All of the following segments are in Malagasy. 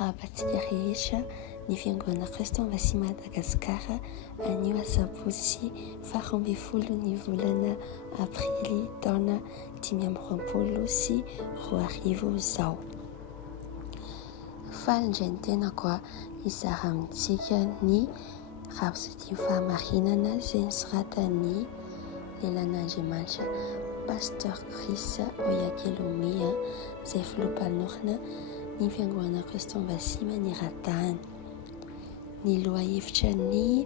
Hahabatsika rehetra ny fiangonana Kristy Vasy Madagasikara anio asabotsy 12 ny volana aprily taona 2024 izao. Faly indray ny tenako izara amintsika ny rahampitso fahamarinana izay nosoratan'ny lelan'Andriamanitra Pasteur Chris Oyakhilome izay filompanorina ny fiangonana Kristy Vasy maneran-tany. Ny loha hevitra ny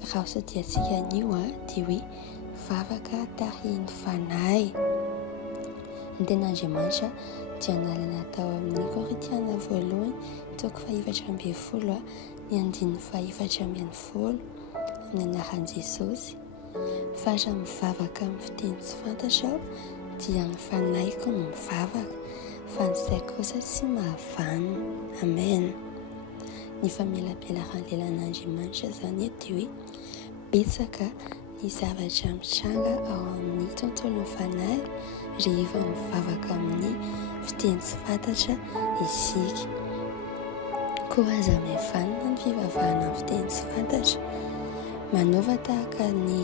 rahampitsoantsika anio dia hoe vavaka tarihin'ny fanahy. Ny ten'Andriamanitra dia nalaina tao amin'ny Korinthiana voalohany toko 14 ny andininy 14 amin'ny anaran'i Jesosy. Fa raha mivavaka amin'ny fiteny tsy fantatra dia ny fanahiko no mivavaka, fa ny saiko kosa tsy mahavanona. Amen. Ny famelabelaran'ny lelan'Andriamanitra zany dia hoe betsaka ny zavatra mitranga ao amin'ny tontolon'ny fanahy rehefa mivavaka amin'ny fiteny tsy fantatra isika. Koa aza mihavanona ny fivavahana amin'ny fiteny tsy fantatra. Manova tahaka ny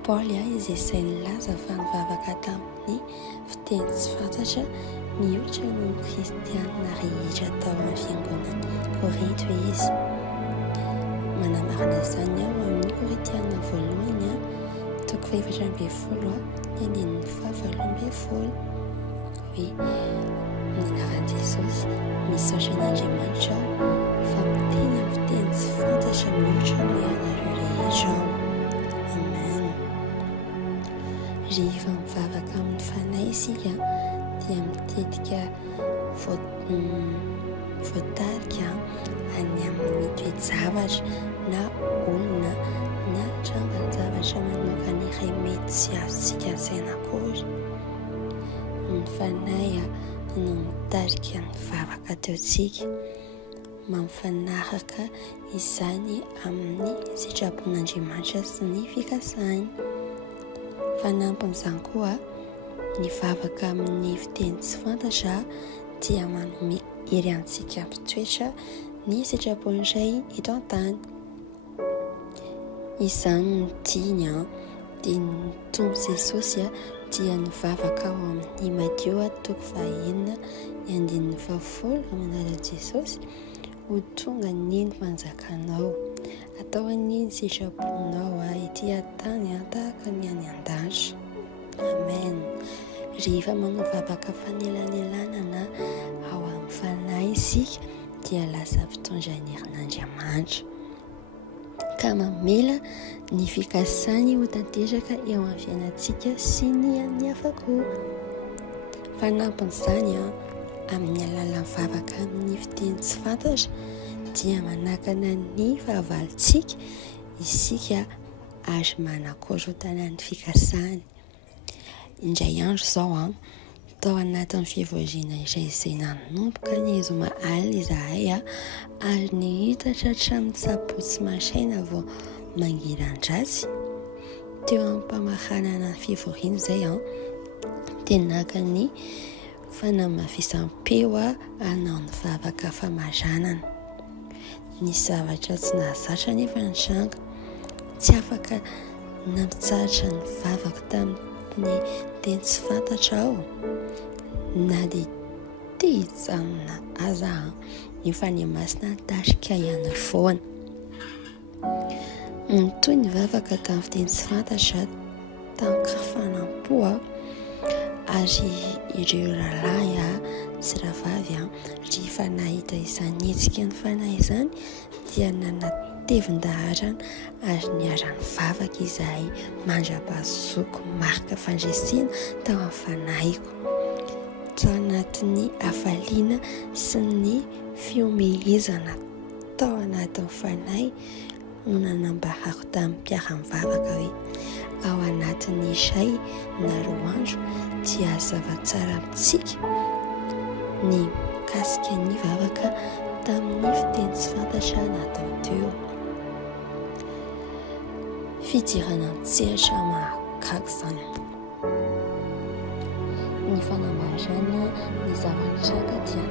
Paoly izay izay nilaza fa nivavaka tamin'ny fiteny tsy fantatra mihoatra noho ny kristianina rehetra tao amin'ny fiangonana Korinto izy. Manamarina izany aho amin'ny Korinthiana voalohany toko 14 ny andininy 17 hoe ny anaran'i Jesosy misaotra an'Andriamanitra fa miteny amin'ny fiteny tsy fantatra mihoatra noho ianareo rehetra. Amen. Rehefa mivavaka amin'ny fanahy isika dia mitetika voatarika any amin'ny toe-javatra na olona na trangan-javatra manokana iray mety tsy azontsika ansaina akory. Ny fanahy no mitarika ny vavaka teontsika, mampifanaraka izany amin'ny sitrapon'Andriamanitra sy ny fikasany. Fanampin'izany koa ny vavaka amin'ny fiteny tsy fantatra dia manome hery antsika mpitoetra ny sitrapon'iray eto an-tany. Izany no diny dia ny Tompo Jesosy dia nivavaka ao amin'ny Matteo toko 21 ny andininy 10 manala Jesosy ho tonga neny manjakanao, atao an'iny sitraponao ety an-tany tahaka ny any an-danitra. Amen. Rehefa manao vavaka fanelanelanana ao amin'ny fanahy isika dia lasa mpitondra ny herin'Andriamanitra, ka mamela ny fikasany ho tanteraka eo amin'ny fiainantsika sy ny amin'ny hafa koa. Fanampin'izany amin'ny alalan'ny vavaka amin'ny fiteny tsy fantatra dia manakana ny fahavalontsika isika ary manakorontana ny fikasany. Indray andro izao tao anatin'ny fivoriana iray izay nanomboka ny zoma alina izahay ary nihitatra hatramin'ny sabotsy masaina vao mangiran-dratsy. Teo amin'ny mpamaranana ny fivoriana izay dia naka ny fanamafisam-peo hanao ny vavaka famaranana. Ny zavatra tsy nahazatra nefa ny tranga, tsy afaka nampitsahatra ny vavaka tamin'ny teny tsy fantatra aho, na dia tia hijanona aza nefa ny masina tarika ihany foana. Toy ny vavaka tamin'ny fiteny tsy fantatra tankafanam-po ary ireo rahalahy sy rahavavy rehefa nahita izany hetsika ny fanahy izany dia nanatevin-daharana ary niara-ny vavaka izahay mandra-pahazoko marika fandresena tao amin'ny fanahiko. Tao anatin'ny hafaliana sy ny fiomehezana tao anatin'ny fanahy no nanambarako tamin'ny mpiara-mivavaka hoe ao anatin'ny iray na 2 andro dia hazava tsara amintsika ny mikasika ny vavaka tamin'ny fiteny tsy fantatra natao teo. Fidirana an-tsehatra mahagaga izany. Ny fanambarana ny zavatra dia